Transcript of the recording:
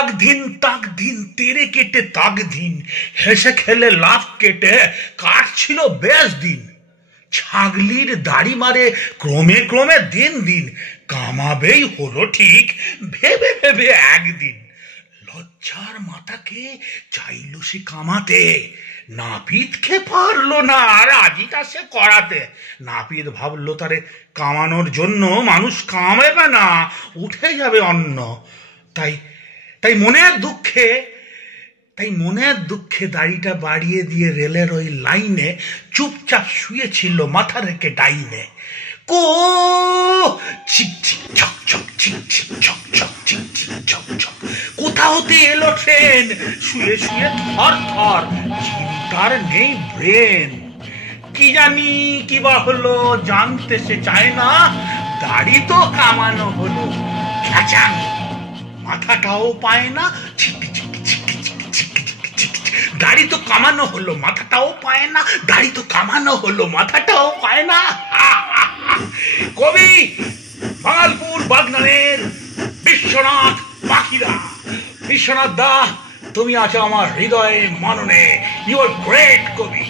তাক দিন তেরে কেটে তাক দিন, হেসে খেলে লাভ কেটে কাটছিল বেশ দিন। ছাগলির দাড়ি মারে ক্রমে ক্রমে দিন দিন, কামাবেই হলো ঠিক ভেবে ভেবে একদিন। লজ্জার মাথাকে চাইল সে কামাতে, নাপিতকে পারলো না রাজিটা সে করাতে। নাপিত ভাবলো তারে কামানোর জন্য মানুষ কামাবে না, উঠে যাবে অন্ন। তাই তাই মনের দুঃখে দাড়িটা বাড়িয়ে দিয়ে রেলের ওই লাইনে চুপচাপ শুয়েছিল মাথা রেখে ডাইনে। কো চিক চিক ঝক ঝক, চিক চিক ঝক ঝক, চিক চিক ঝক ঝক। কোথা হতে এলো ট্রেন, শুয়ে শুয়ে থর থর, চিন্তার নেই ব্রেন। কি জানি কি বা হলো, জানতে সে চায় না, দাড়ি তো কামানো হলো খ্যাচাং, মাথাটাও পায় না। দাড়ি তো কামানো হলো মাথাটাও পায় না, দাড়ি তো কামানো হলো মাথাটাও পায় না। কবি ভাগলপুর বাগনানের বিশ্বনাথ পাখিরা। বিশ্বনাথ দা, তুমি আছো আমার হৃদয়ে মননে। ইউ আর গ্রেট কবি।